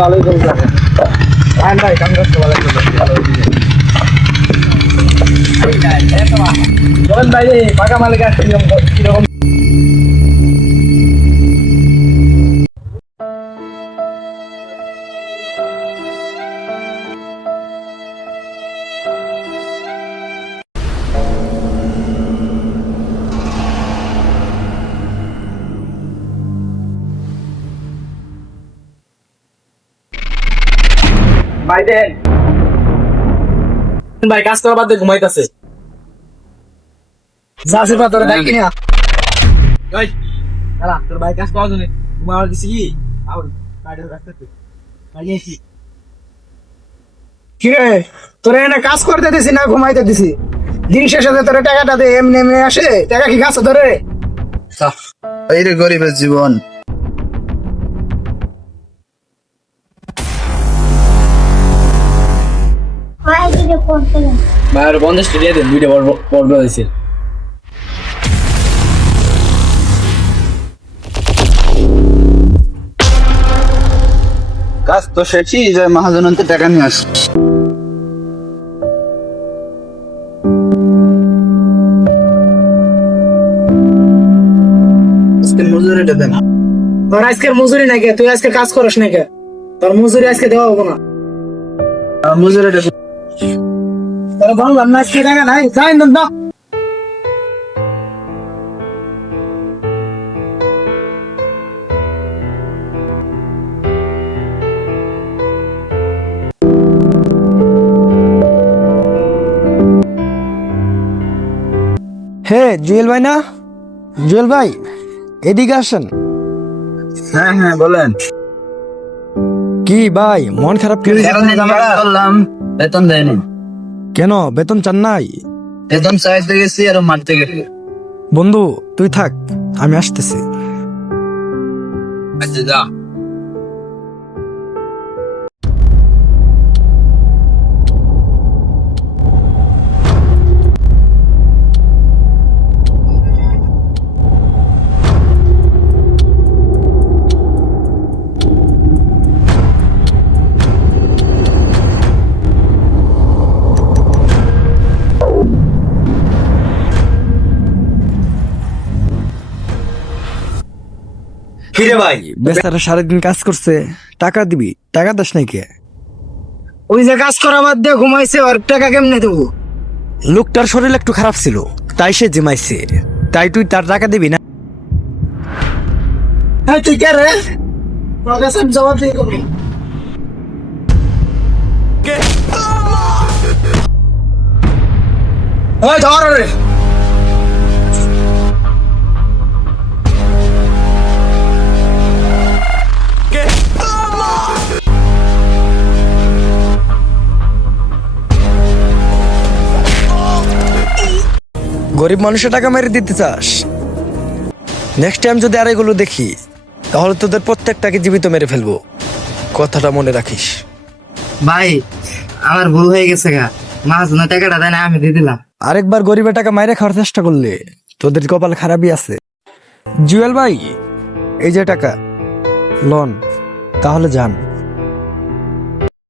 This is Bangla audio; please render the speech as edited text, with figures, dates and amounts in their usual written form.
ভালোই চলছে ভাই, কাম কাজ তো ভালোই চলছে। বলেন ভাই, পাকা মালিক আসছে কিরকম? ভাই দেন ভাই, কাজ করা বাদ দিয়ে ঘুমাইতেছে। যাচ্ছে পাতরে দেখি না ওই দাঁড়া, তোর ভাই কাজ করার জন্য ঘুমাবার দিছি কি আউল বাইরে রাখতে বাইরে কি কি রে, তোরা এনে কাজ করতে দিছি না ঘুমাইতে দিছি? দিন শেষে তোরা টাকাটা দে, এমনি এমনি আসে টাকা কি গাছ ধরে? এই রে গরিবের জীবন। ভাই আর 50 দিয়ে দেন, দুইটা পর্ব হয়েছে। কাজ তো শেষই, যে মহাজনতে টাকা নিয়ে আস। মজুরিটা দেন। তোর আজকের মজুরি নাকি? তুই আজকে কাজ করিস নাকি? তোর মজুরি আজকে দেওয়া হবো না। মজুরিটা তোর বললাম না আজকে টাকা নাই, যাই না। হে জুয়েল ভাই না? জুয়েল ভাই এদিকে আসেন। হ্যাঁ হ্যাঁ বলেন। কি ভাই মন খারাপ কেন? করলাম, বেতন দেয়নি। কেন বেতন চান নাই? বেতন চাইতে গেছি আর মারতে গেছি। বন্ধু তুই থাক, আমি আসতেছি। আচ্ছা যা। কিরে ভাই, বেচারা সারাদিন কাজ করছে, টাকা দিবি? টাকা দাস নাই কে? ওই যে কাজ করা বাদ দিয়ে ঘুমাইছে, ওর টাকা কেমনে দেবো? লোকটার শরীর একটু খারাপ ছিল, তাই সে জিমাইছে, তাই তুই তার টাকা দিবি না? হ্যাঁ তুই কে রে? জবাব দিয়ে করবি। ওই ধর রে। গরিব মানুষের টাকা মেরে দিতে চাস? নেক্সট টাইম যদি আর এগুলো দেখি, তাহলে তোদের প্রত্যেকটাকে জীবিত মেরে ফেলবো, কথাটা মনে রাখিস। ভাই আমার ভুল হয়ে গেছে গা, মাহাজন টাকাটা দেয় না, আমি দিয়ে দিলাম। আরেকবার গরিবের টাকা মাইরে খাওয়ার চেষ্টা করলে তোদের কপাল খারাপই আছে। জুয়েল ভাই এই যে টাকা লন, তাহলে যান।